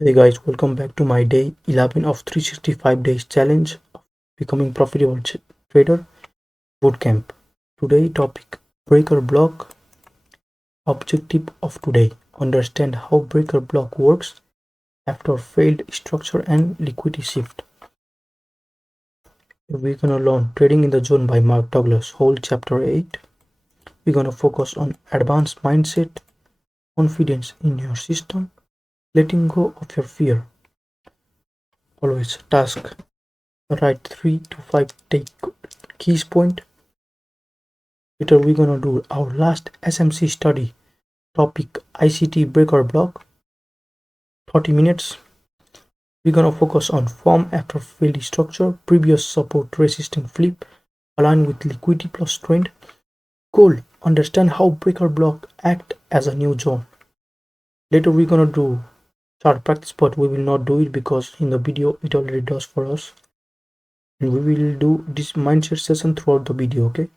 Hey guys, welcome back to my day 11 of 365 days challenge of becoming profitable trader bootcamp. Today topic breaker block. Objective of today: understand how breaker block works after failed structure and liquidity shift. We're gonna learn Trading in the Zone by Mark Douglas, whole chapter 8. We're gonna focus on advanced mindset, confidence in your system, letting go of your fear. Always task: write 3 to 5 take keys point. Later we're gonna do our last SMC study topic, ICT breaker block, 30 minutes. We're gonna focus on form after failed structure, previous support resisting flip, align with liquidity plus trend. Goal: understand how breaker block act as a new zone. Later we're gonna do chart practice, but we will not do it because in the video it already does for us. And we will do this mindset session throughout the video, okay?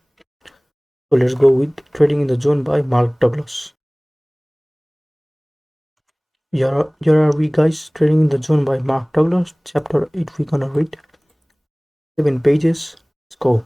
So let's go with Trading in the Zone by Mark Douglas. Here are we guys, Trading in the Zone by Mark Douglas, chapter 8. We're gonna read 7 pages. Let's go.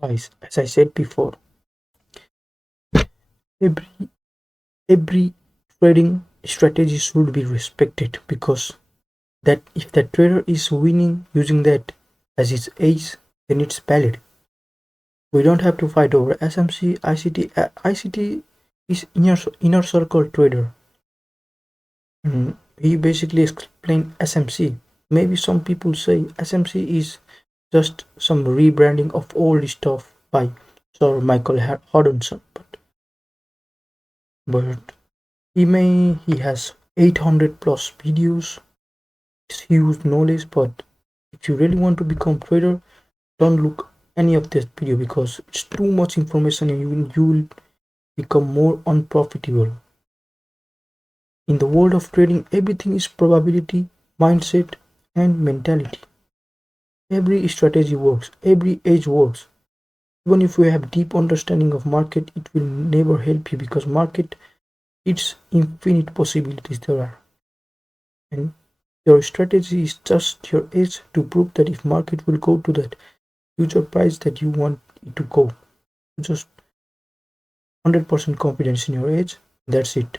Guys, as I said before, every every trading strategy should be respected, because that if the trader is winning using that as his ace, then it's valid. We don't have to fight over SMC, ICT. ICT is inner circle trader. He basically explained SMC. Maybe some people say SMC is just some rebranding of old stuff by Sir Michael Hodgson, but he has 800 plus videos. It's huge knowledge, but if you really want to become trader, don't look any of this video because it's too much information and you will become more unprofitable. In the world of trading, everything is probability, mindset, and mentality. Every strategy works, every edge works. Even if you have deep understanding of market, it will never help you because market, it's infinite possibilities there are. And your strategy is just your edge to prove that if market will go to that future price that you want it to go. Just 100% confidence in your edge. That's it.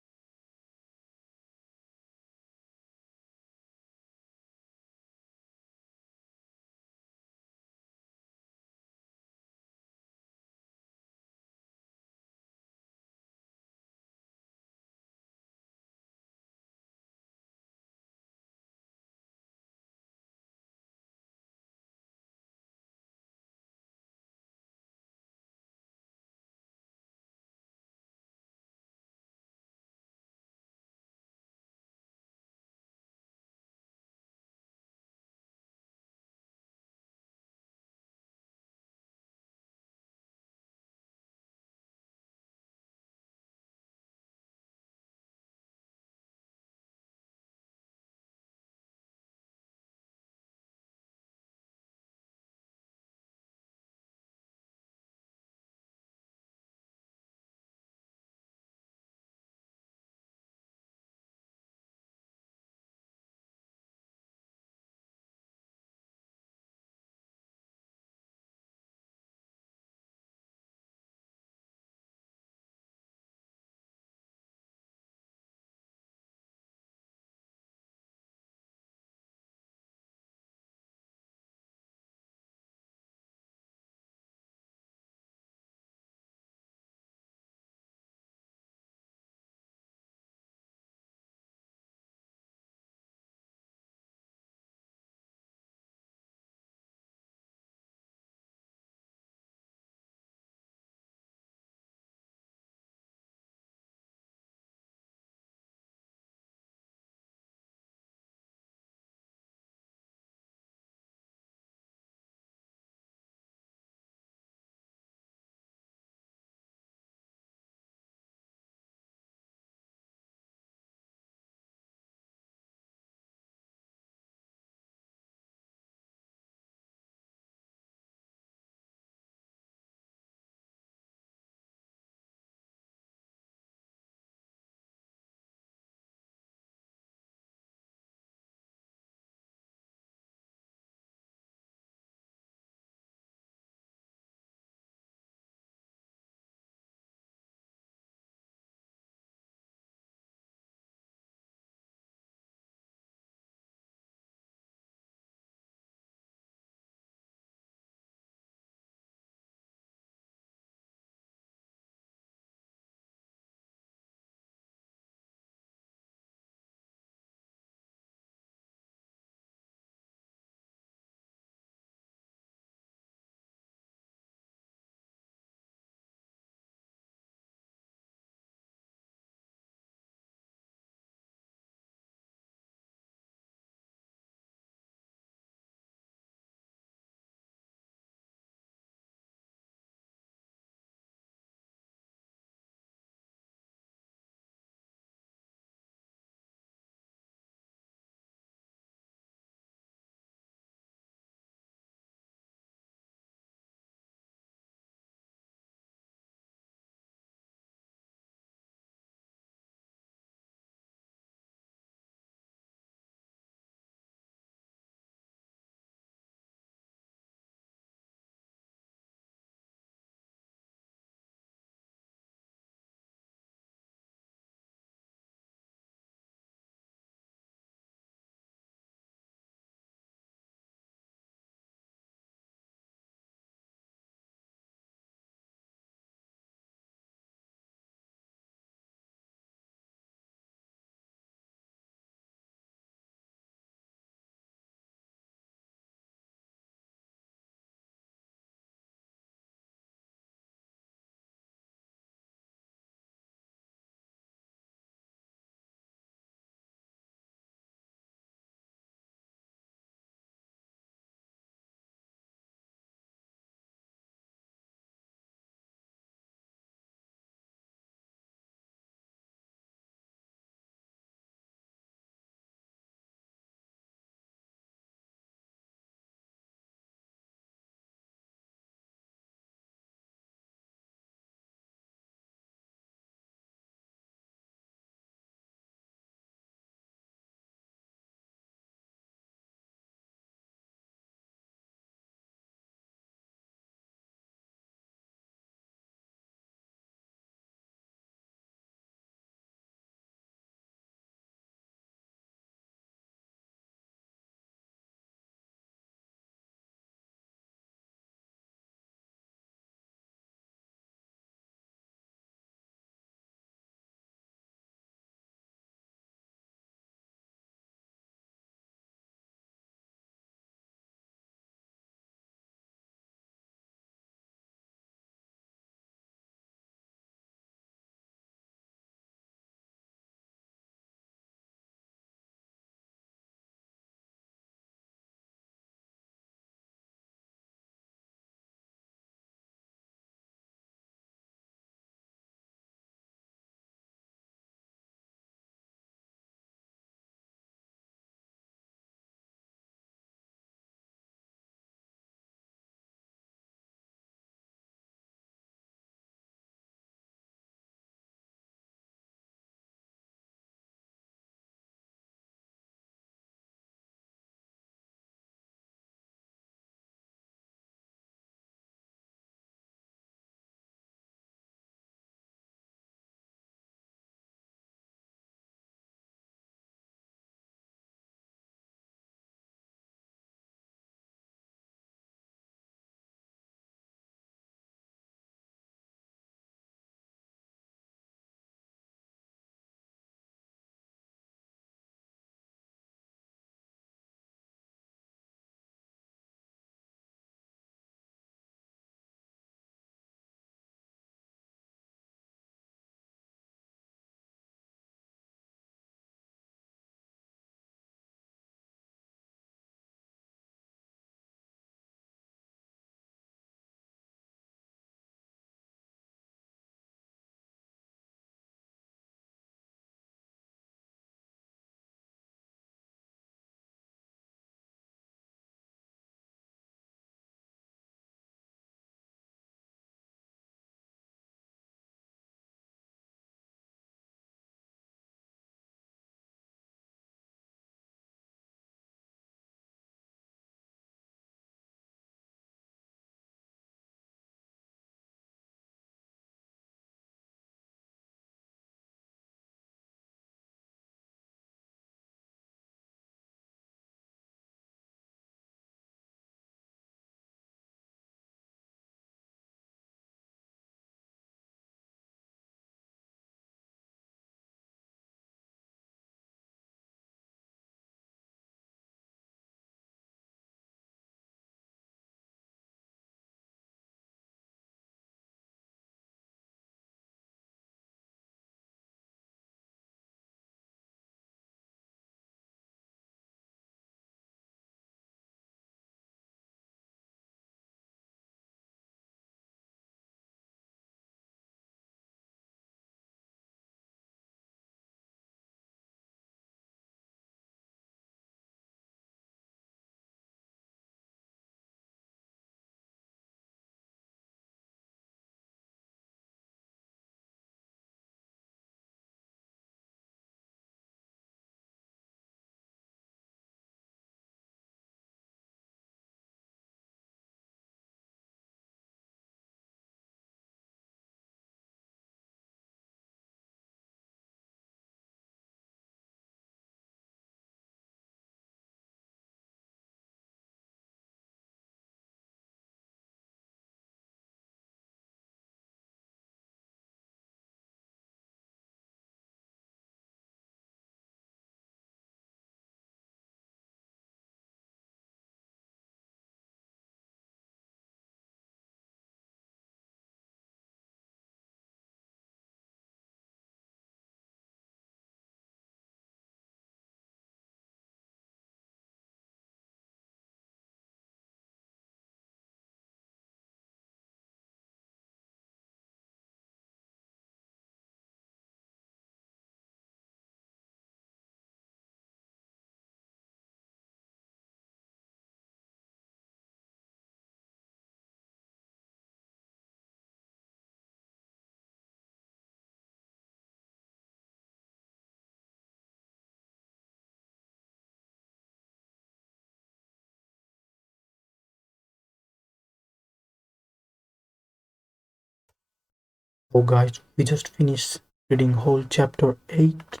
Oh guys, we just finished reading whole chapter 8.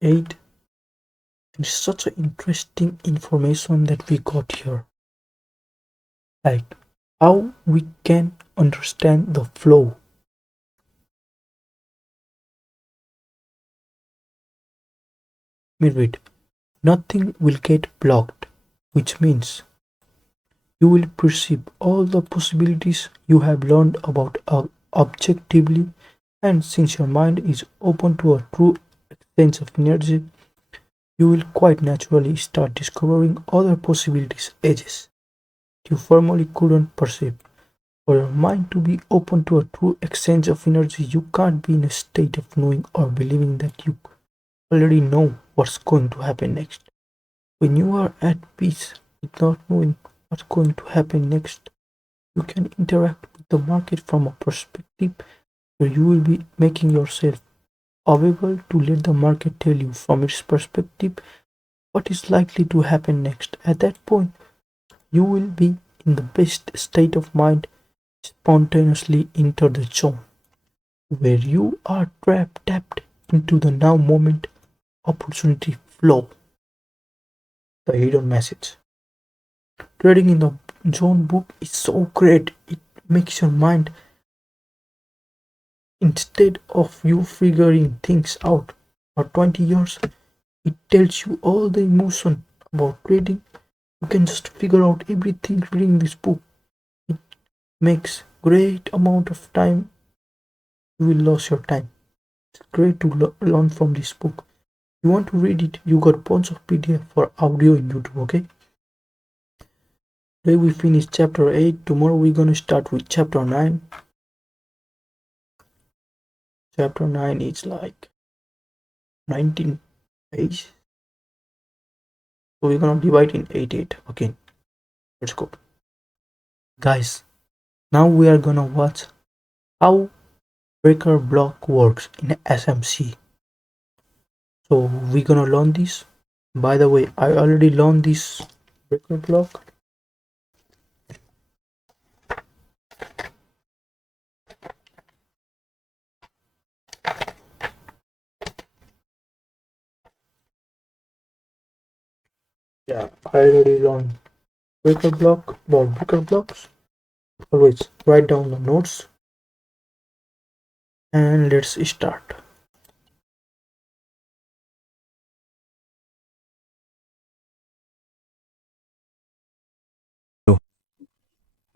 It's such an interesting information that we got here. Like how we can understand the flow. Let me read. Nothing will get blocked, which means you will perceive all the possibilities you have learned about objectively, and since your mind is open to a true exchange of energy, you will quite naturally start discovering other possibilities edges you formerly couldn't perceive. For your mind to be open to a true exchange of energy, you can't be in a state of knowing or believing that you already know what's going to happen next. When you are at peace with not knowing what's going to happen next, you can interact with the market from a perspective where you will be making yourself available to let the market tell you from its perspective what is likely to happen next. At that point, you will be in the best state of mind, spontaneously enter the zone where you are tapped into the now moment opportunity flow. The hidden message. Trading in the zone book is so great. It makes your mind, instead of you figuring things out for 20 years, it tells you all the emotion about trading. You can just figure out everything reading this book. It makes great amount of time. You will lose your time. It's great to learn from this book. You want to read it, you got bunch of PDF for audio in YouTube, okay? Today we finish chapter 8. Tomorrow we're gonna start with chapter 9. Chapter 9 is like 19 pages. So we're gonna divide in 8. Okay, let's go. Guys, now we are gonna watch how breaker block works in SMC. So we're gonna learn this. By the way, I already learned this breaker block. Yeah, I already learned breaker block about breaker blocks. Always write down the notes and let's start.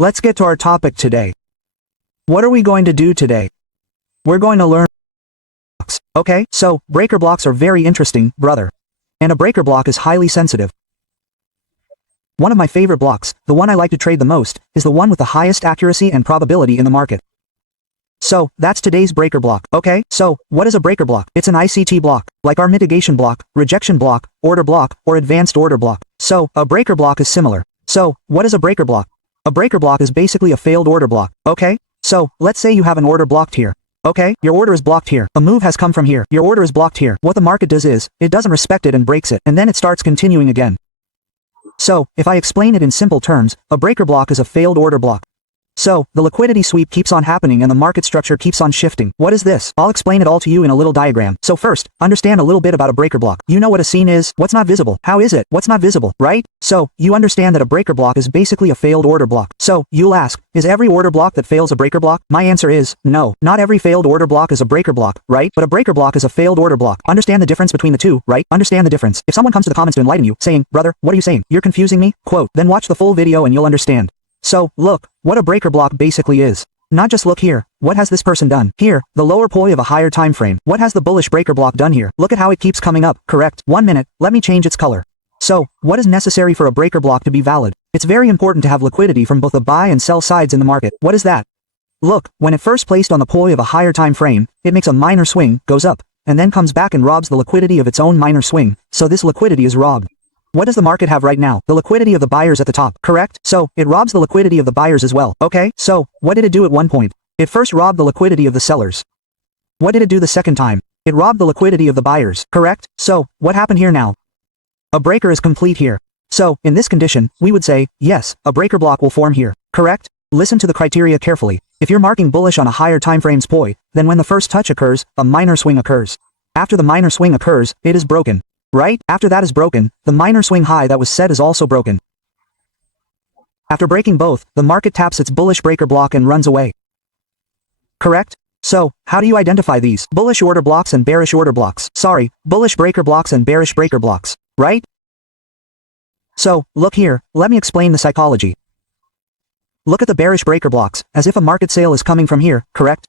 Let's get to our topic today. What are we going to do today? We're going to learn blocks. Okay, so breaker blocks are very interesting, brother. And a breaker block is highly sensitive. One of my favorite blocks, the one I like to trade the most, is the one with the highest accuracy and probability in the market. So, that's today's breaker block. Okay, so, what is a breaker block? It's an ICT block, like our mitigation block, rejection block, order block, or advanced order block. So, a breaker block is similar. So, what is a breaker block? A breaker block is basically a failed order block. Okay, so, let's say you have an order blocked here. Okay, your order is blocked here. A move has come from here. Your order is blocked here. What the market does is, it doesn't respect it and breaks it, and then it starts continuing again. So, if I explain it in simple terms, a breaker block is a failed order block. So, the liquidity sweep keeps on happening and the market structure keeps on shifting. What is this? I'll explain it all to you in a little diagram. So first, understand a little bit about a breaker block. You know what a scene is? What's not visible? How is it? What's not visible, right? So, you understand that a breaker block is basically a failed order block. So, you'll ask, is every order block that fails a breaker block? My answer is, no. Not every failed order block is a breaker block, right? But a breaker block is a failed order block. Understand the difference between the two, right? Understand the difference. If someone comes to the comments to enlighten you, saying, brother, what are you saying? You're confusing me? Quote, then watch the full video and you'll understand. So, look, what a breaker block basically is. Not just look here, what has this person done? Here, the lower poi of a higher time frame. What has the bullish breaker block done here? Look at how it keeps coming up, correct? 1 minute, let me change its color. So, what is necessary for a breaker block to be valid? It's very important to have liquidity from both the buy and sell sides in the market. What is that? Look, when it first placed on the poi of a higher time frame, it makes a minor swing, goes up, and then comes back and robs the liquidity of its own minor swing, so this liquidity is robbed. What does the market have right now? The liquidity of the buyers at the top, correct? So, it robs the liquidity of the buyers as well, okay? So, what did it do at one point? It first robbed the liquidity of the sellers. What did it do the second time? It robbed the liquidity of the buyers, correct? So, what happened here now? A breaker is complete here. So, in this condition, we would say, yes, a breaker block will form here, correct? Listen to the criteria carefully. If you're marking bullish on a higher time frame's poi, then when the first touch occurs, a minor swing occurs. After the minor swing occurs, it is broken. Right? After that is broken, the minor swing high that was set is also broken. After breaking both, the market taps its bullish breaker block and runs away. Correct? So, how do you identify these? Bullish order blocks and bearish order blocks. Sorry, bullish breaker blocks and bearish breaker blocks. Right? So, look here, let me explain the psychology. Look at the bearish breaker blocks, as if a market sale is coming from here, correct?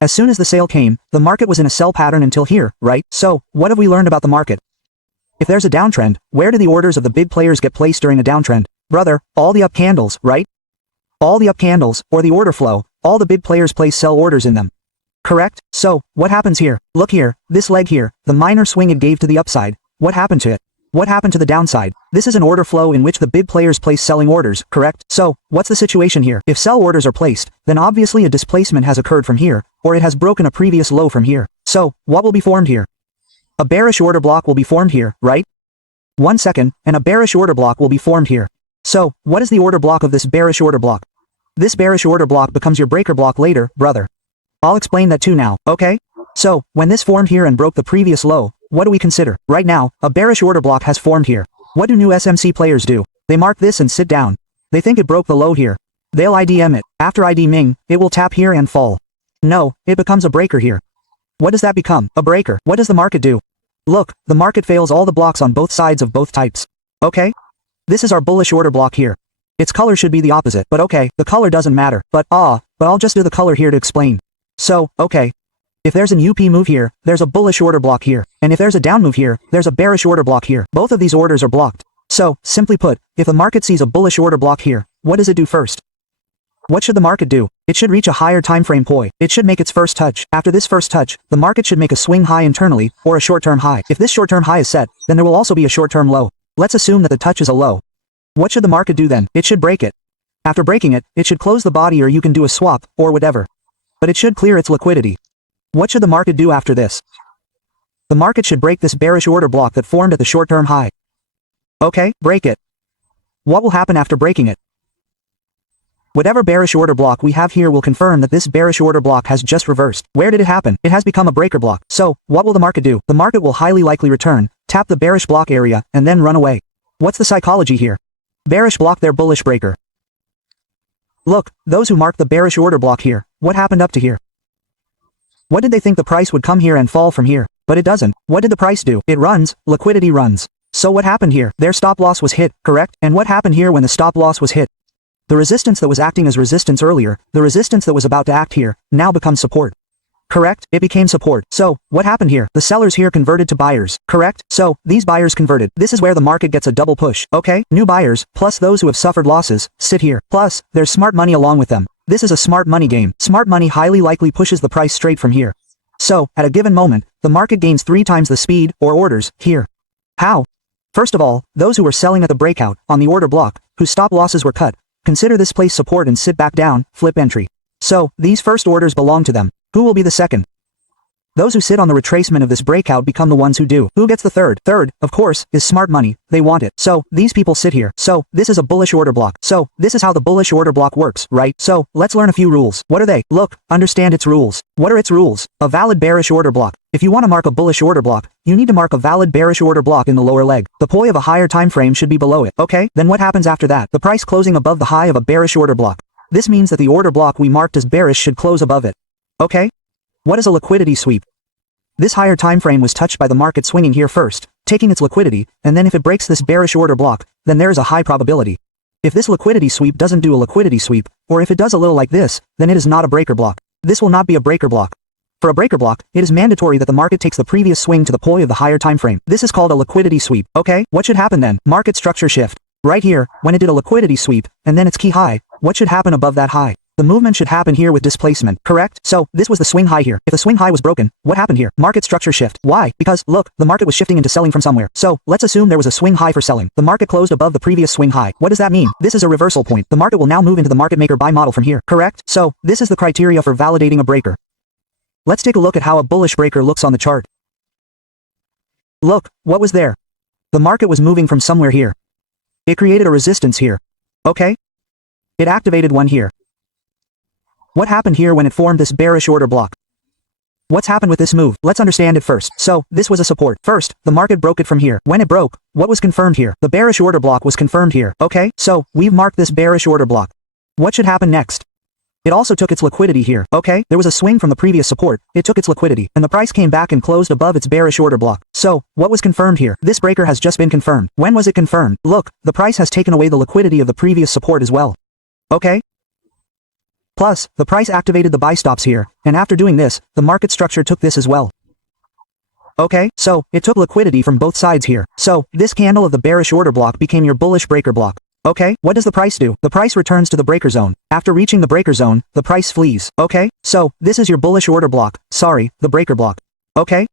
As soon as the sale came, the market was in a sell pattern until here, right? So, what have we learned about the market? If there's a downtrend, where do the orders of the big players get placed during a downtrend? Brother, all the up candles, right? All the up candles, or the order flow, all the big players place sell orders in them. Correct? So, what happens here? Look here, this leg here, the minor swing it gave to the upside, what happened to it? What happened to the downside? This is an order flow in which the big players place selling orders, correct? So, what's the situation here? If sell orders are placed, then obviously a displacement has occurred from here, or it has broken a previous low from here. So, what will be formed here? A bearish order block will be formed here, right? 1 second, and a bearish order block will be formed here. So, what is the order block of this bearish order block? This bearish order block becomes your breaker block later, brother. I'll explain that too now, okay? So, when this formed here and broke the previous low, what do we consider? Right now, a bearish order block has formed here. What do new SMC players do? They mark this and sit down. They think it broke the low here. They'll IDM it. After IDMing, it will tap here and fall. No, it becomes a breaker here. What does that become? A breaker. What does the market do? Look, the market fails all the blocks on both sides of both types. Okay? This is our bullish order block here. Its color should be the opposite, but okay, the color doesn't matter, but I'll just do the color here to explain. So, okay. If there's an UP move here, there's a bullish order block here, and if there's a down move here, there's a bearish order block here. Both of these orders are blocked. So, simply put, if the market sees a bullish order block here, what does it do first? What should the market do? It should reach a higher time frame poi. It should make its first touch. After this first touch, the market should make a swing high internally, or a short-term high. If this short-term high is set, then there will also be a short-term low. Let's assume that the touch is a low. What should the market do then? It should break it. After breaking it, it should close the body, or you can do a swap, or whatever. But it should clear its liquidity. What should the market do after this? The market should break this bearish order block that formed at the short-term high. Okay, break it. What will happen after breaking it? Whatever bearish order block we have here will confirm that this bearish order block has just reversed. Where did it happen? It has become a breaker block. So, what will the market do? The market will highly likely return, tap the bearish block area, and then run away. What's the psychology here? Bearish block their bullish breaker. Look, those who marked the bearish order block here, what happened up to here? What did they think the price would come here and fall from here? But it doesn't. What did the price do? It runs, liquidity runs. So what happened here? Their stop loss was hit, correct? And what happened here when the stop loss was hit? The resistance that was acting as resistance earlier, the resistance that was about to act here, now becomes support. Correct? It became support. So, what happened here? The sellers here converted to buyers. Correct? So, these buyers converted. This is where the market gets a double push. Okay? New buyers, plus those who have suffered losses, sit here. Plus, there's smart money along with them. This is a smart money game. Smart money highly likely pushes the price straight from here. So, at a given moment, the market gains 3 times the speed, or orders, here. How? First of all, those who were selling at the breakout, on the order block, whose stop losses were cut, consider this place support and sit back down, flip entry. So, these first orders belong to them. Who will be the second? Those who sit on the retracement of this breakout become the ones who do. Who gets the third? Third, of course, is smart money. They want it. So, these people sit here. So, this is a bullish order block. So, this is how the bullish order block works, right? So, let's learn a few rules. What are they? Look, understand its rules. What are its rules? A valid bearish order block. If you want to mark a bullish order block, you need to mark a valid bearish order block in the lower leg. The poi of a higher time frame should be below it. Okay? Then what happens after that? The price closing above the high of a bearish order block. This means that the order block we marked as bearish should close above it. Okay? What is a liquidity sweep? This higher time frame was touched by the market swinging here first, taking its liquidity, and then if it breaks this bearish order block, then there is a high probability. If this liquidity sweep doesn't do a liquidity sweep, or if it does a little like this, then it is not a breaker block. This will not be a breaker block. For a breaker block, it is mandatory that the market takes the previous swing to the poi of the higher time frame. This is called a liquidity sweep. Okay, what should happen then? Market structure shift. Right here, when it did a liquidity sweep, and then its key high, what should happen above that high? The movement should happen here with displacement, correct? So, this was the swing high here. If the swing high was broken, what happened here? Market structure shift. Why? Because, look, the market was shifting into selling from somewhere. So, let's assume there was a swing high for selling. The market closed above the previous swing high. What does that mean? This is a reversal point. The market will now move into the market maker buy model from here, correct? So, this is the criteria for validating a breaker. Let's take a look at how a bullish breaker looks on the chart. Look, what was there? The market was moving from somewhere here. It created a resistance here. Okay? It activated one here. What happened here when it formed this bearish order block? What's happened with this move? Let's understand it first. So, this was a support. First, the market broke it from here. When it broke, what was confirmed here? The bearish order block was confirmed here. Okay, so, we've marked this bearish order block. What should happen next? It also took its liquidity here. Okay, there was a swing from the previous support. It took its liquidity, and the price came back and closed above its bearish order block. So, what was confirmed here? This breaker has just been confirmed. When was it confirmed? Look, the price has taken away the liquidity of the previous support as well. Okay? Plus, the price activated the buy stops here, and after doing this, the market structure took this as well. Okay, so, it took liquidity from both sides here. So, this candle of the bearish order block became your bullish breaker block. Okay, what does the price do? The price returns to the breaker zone. After reaching the breaker zone, the price flees. Okay, so, this is your bullish order block. Sorry, the breaker block. Okay?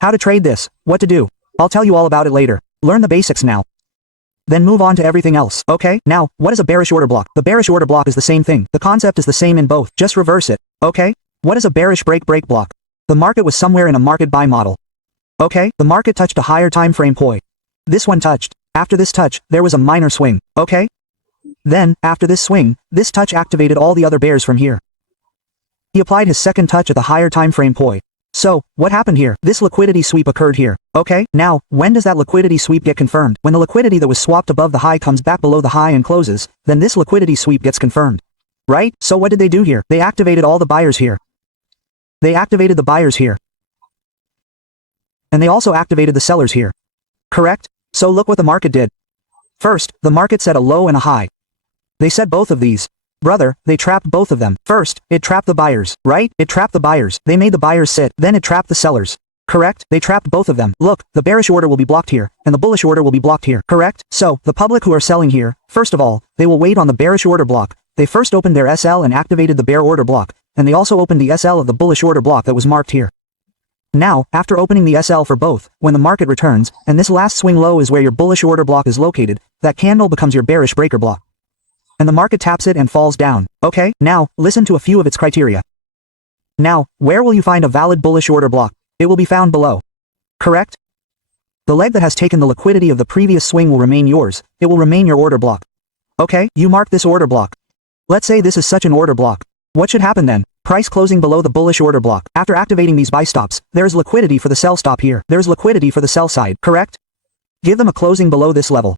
How to trade this, what to do. I'll tell you all about it later. Learn the basics now. Then move on to everything else. Okay, now, what is a bearish order block? The bearish order block is the same thing. The concept is the same in both. Just reverse it. Okay? What is a bearish break block? The market was somewhere in a market buy model. Okay, the market touched a higher time frame point. This one touched. After this touch, there was a minor swing. Okay? Then, after this swing, this touch activated all the other bears from here. He applied his second touch at the higher time frame point. So, what happened here? This liquidity sweep occurred here. Okay, now, when does that liquidity sweep get confirmed? When the liquidity that was swapped above the high comes back below the high and closes, then this liquidity sweep gets confirmed. Right? So what did they do here? They activated all the buyers here. They activated the buyers here. And they also activated the sellers here. Correct? So look what the market did. First, the market set a low and a high. They set both of these. Brother, they trapped both of them. First, it trapped the buyers, right? It trapped the buyers. They made the buyers sit. Then it trapped the sellers. Correct? They trapped both of them. Look, the bearish order will be blocked here, and the bullish order will be blocked here. Correct? So, the public who are selling here, first of all, they will wait on the bearish order block. They first opened their SL and activated the bear order block, and they also opened the SL of the bullish order block that was marked here. Now, after opening the SL for both, when the market returns, and this last swing low is where your bullish order block is located, that candle becomes your bearish breaker block. And the market taps it and falls down. Okay, now, listen to a few of its criteria. Now, where will you find a valid bullish order block? It will be found below. Correct? The leg that has taken the liquidity of the previous swing will remain yours. It will remain your order block. Okay, you mark this order block. Let's say this is such an order block. What should happen then? Price closing below the bullish order block. After activating these buy stops, there is liquidity for the sell stop here. There is liquidity for the sell side. Correct? Give them a closing below this level.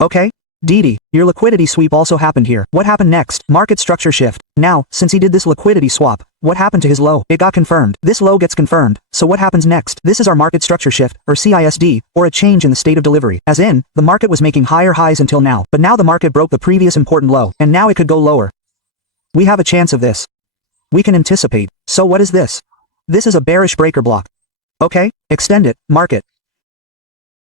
Okay? DD, your liquidity sweep also happened here. What happened next? Market structure shift. Now, since he did this liquidity swap, what happened to his low? It got confirmed. This low gets confirmed. So what happens next? This is our market structure shift, or CISD, or a change in the state of delivery. As in, the market was making higher highs until now, but now the market broke the previous important low, and now it could go lower. We have a chance of this. We can anticipate. So what is this? This is a bearish breaker block. Okay, extend it, mark it.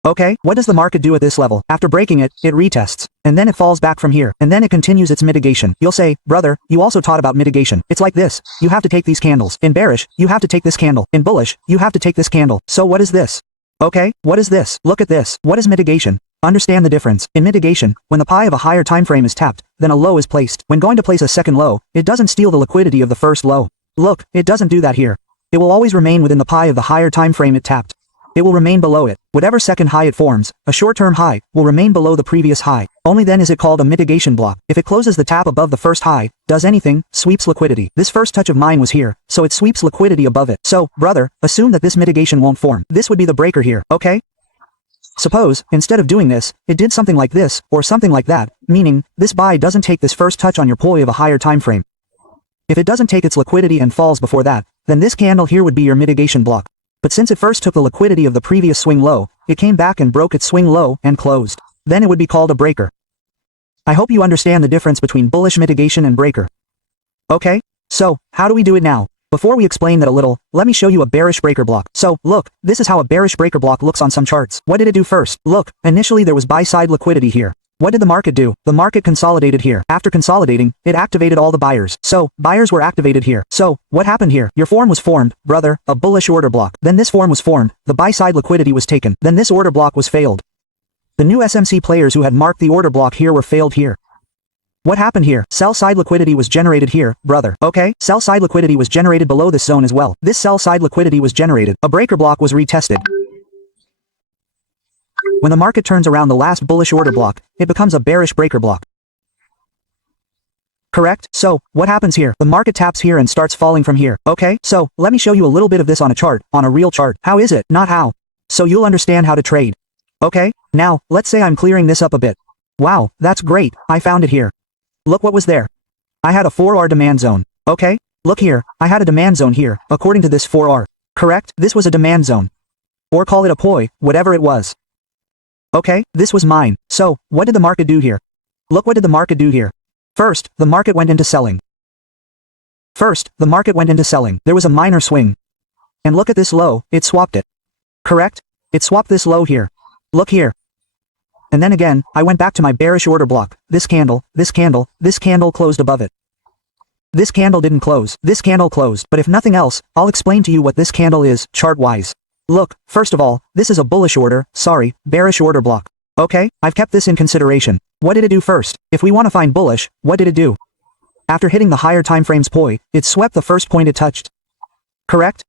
Okay, what does the market do at this level? After breaking it, it retests. And then it falls back from here. And then it continues its mitigation. You'll say, brother, you also taught about mitigation. It's like this. You have to take these candles. In bearish, you have to take this candle. In bullish, you have to take this candle. So what is this? Okay, what is this? Look at this. What is mitigation? Understand the difference. In mitigation, when the pie of a higher time frame is tapped, then a low is placed. When going to place a second low, it doesn't steal the liquidity of the first low. Look, it doesn't do that here. It will always remain within the pie of the higher time frame it tapped. It will remain below it. Whatever second high it forms, a short-term high, will remain below the previous high. Only then is it called a mitigation block. If it closes the tap above the first high, does anything, sweeps liquidity. This first touch of mine was here, so it sweeps liquidity above it. So, brother, assume that this mitigation won't form. This would be the breaker here, okay? Suppose, instead of doing this, it did something like this, or something like that, meaning, this buy doesn't take this first touch on your poi of a higher time frame. If it doesn't take its liquidity and falls before that, then this candle here would be your mitigation block. But since it first took the liquidity of the previous swing low, it came back and broke its swing low and closed. Then it would be called a breaker. I hope you understand the difference between bullish mitigation and breaker. Okay? So, how do we do it now? Before we explain that a little, let me show you a bearish breaker block. So, look, this is how a bearish breaker block looks on some charts. What did it do first? Look, initially there was buy-side liquidity here. What did the market do? The market consolidated here. After consolidating, it activated all the buyers. So, buyers were activated here. So, what happened here? Your form was formed, brother, a bullish order block. Then this form was formed, the buy-side liquidity was taken. Then this order block was failed. The new SMC players who had marked the order block here were failed here. What happened here? Sell-side liquidity was generated here, brother. Okay, sell-side liquidity was generated below this zone as well. This sell-side liquidity was generated. A breaker block was retested. When the market turns around the last bullish order block, it becomes a bearish breaker block. correct? So, what happens here? The market taps here and starts falling from here, okay? So, let me show you a little bit of this on a chart, on a real chart. How is it? Not how. So you'll understand how to trade. Okay? Now, let's say I'm clearing this up a bit. Wow, that's great, I found it here. Look what was there. I had a 4R demand zone, okay? Look here, I had a demand zone here, according to this 4R. Correct? This was a demand zone. Or call it a POI, whatever it was. Okay, this was mine. So, what did the market do here? Look what did the market do here. First, the market went into selling. There was a minor swing. And look at this low, it swapped it. Correct? It swapped this low here. Look here. And then again, I went back to my bearish order block. This candle closed above it. This candle didn't close. This candle closed. But if nothing else, I'll explain to you what this candle is, chart-wise. Look, first of all, this is a bullish order, bearish order block. Okay, I've kept this in consideration. What did it do first? If we want to find bullish, what did it do? After hitting the higher timeframes POI, it swept the first point it touched. Correct?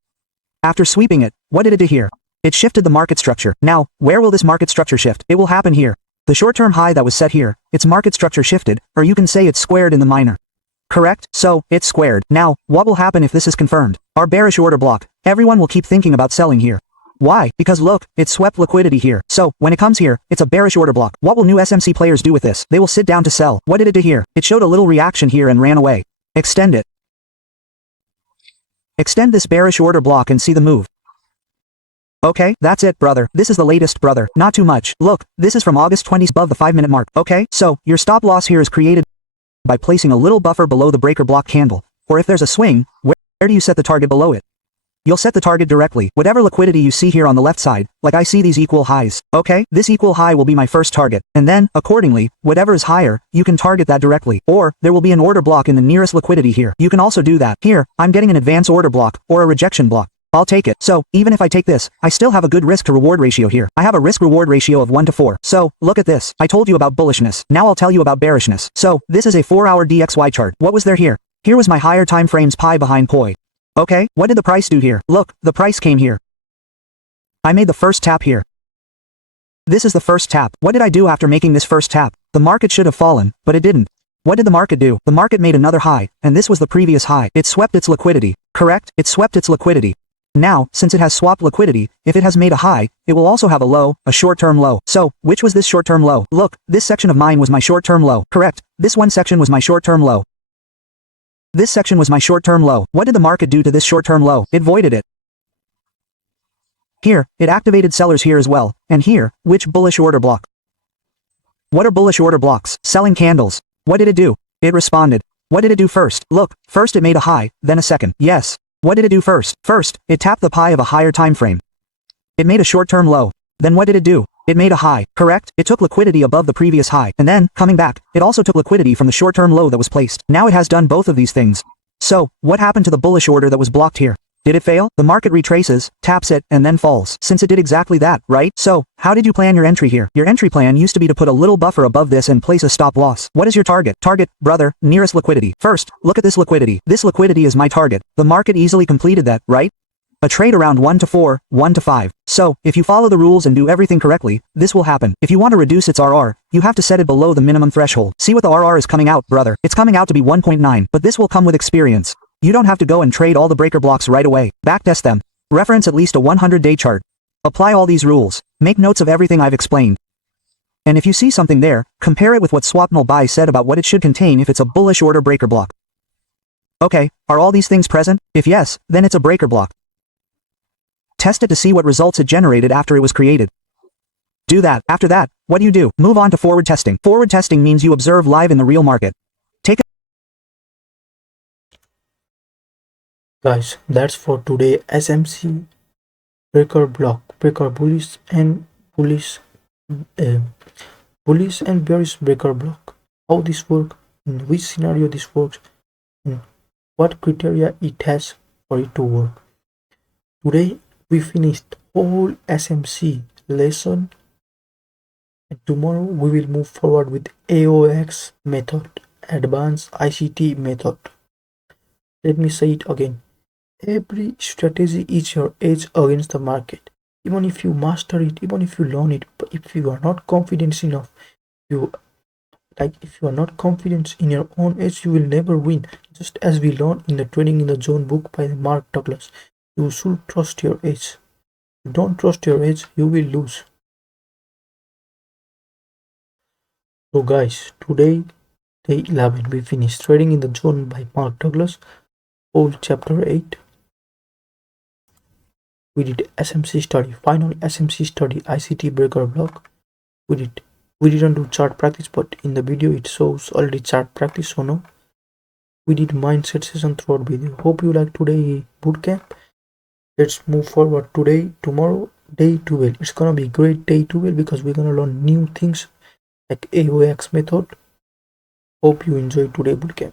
After sweeping it, what did it do here? It shifted the market structure. Now, where will this market structure shift? It will happen here. The short-term high that was set here, its market structure shifted, or you can say it's squared in the minor. Correct? So, it's squared. Now, what will happen if this is confirmed? Our bearish order block. Everyone will keep thinking about selling here. Why? Because look, it swept liquidity here. So, when it comes here, it's a bearish order block. What will new SMC players do with this? They will sit down to sell. What did it do here? It showed a little reaction here and ran away. Extend it. Extend this bearish order block and see the move. Okay, that's it, brother. This is the latest, brother. Not too much. Look, this is from August 20th above the 5-minute mark. Okay, so, your stop loss here is created by placing a little buffer below the breaker block candle. Or if there's a swing, where do you set the target below it? You'll set the target directly. Whatever liquidity you see here on the left side, like I see these equal highs. Okay, this equal high will be my first target. And then, accordingly, whatever is higher, you can target that directly. Or, there will be an order block in the nearest liquidity here. You can also do that. Here, I'm getting an advance order block, or a rejection block. I'll take it. So, even if I take this, I still have a good risk to reward ratio here. I have a risk reward ratio of 1 to 4. So, look at this. I told you about bullishness. Now I'll tell you about bearishness. So, this is a 4-hour DXY chart. What was there here? Here was my higher time frames pie behind POI. Okay, what did the price do here? Look, the price came here. I made the first tap here. This is the first tap. What did I do after making this first tap? The market should have fallen, but it didn't. What did the market do? The market made another high, and this was the previous high. It swept its liquidity. Correct? It swept its liquidity. Now, since it has swapped liquidity, if it has made a high, it will also have a low, a short-term low. So, which was this short-term low? Look, this section of mine was my short-term low. Correct. This one section was my short-term low. This section was my short-term low. What did the market do to this short-term low? It voided it. Here, it activated sellers here as well. And here, which bullish order block? What are bullish order blocks? Selling candles. What did it do? It responded. What did it do first? Look, first it made a high, then a second. Yes. What did it do first? First, it tapped the pie of a higher time frame. It made a short-term low. Then what did it do? It made a high, correct? It took liquidity above the previous high. And then, coming back, it also took liquidity from the short-term low that was placed. Now it has done both of these things. So, what happened to the bullish order that was blocked here? Did it fail? The market retraces, taps it, and then falls. Since it did exactly that, right? So, how did you plan your entry here? Your entry plan used to be to put a little buffer above this and place a stop loss. What is your target? Target, brother, nearest liquidity. First, look at this liquidity. This liquidity is my target. The market easily completed that, right? A trade around 1 to 4, 1 to 5. So, if you follow the rules and do everything correctly, this will happen. If you want to reduce its RR, you have to set it below the minimum threshold. See what the RR is coming out, brother. It's coming out to be 1.9, but this will come with experience. You don't have to go and trade all the breaker blocks right away. Backtest them. Reference at least a 100-day chart. Apply all these rules. Make notes of everything I've explained. And if you see something there, compare it with what Swapnil Bai said about what it should contain if it's a bullish order breaker block. Okay, are all these things present? If yes, then it's a breaker block. Test it to see what results it generated after it was created. Do that. After that, what do? Move on to forward testing. Forward testing means you observe live in the real market. Guys, that's for today. SMC breaker block, breaker bullish and bearish breaker block. How this work, in which scenario this works, and what criteria it has for it to work. Today we finished whole SMC lesson, and tomorrow we will move forward with AOX method, advanced ICT method. Let me say it again. Every strategy is your edge against the market. Even if you master it, even if you learn it, but if you are not confident enough, you Like, if you are not confident in your own edge, you will never win. Just as we learned in the Trading in the Zone book by Mark Douglas, you should trust your edge. If you don't trust your edge, you will lose. So guys, today, day 11, we finished Trading in the Zone by Mark Douglas, whole chapter 8. We did SMC study, final SMC study, ICT breaker block. We didn't do chart practice, but in the video it shows already chart practice, so no. We did mindset session throughout video. Hope you like today bootcamp. Let's move forward today, tomorrow, day 12. It's gonna be great day 12 because we're gonna learn new things like AOX method. Hope you enjoy today bootcamp.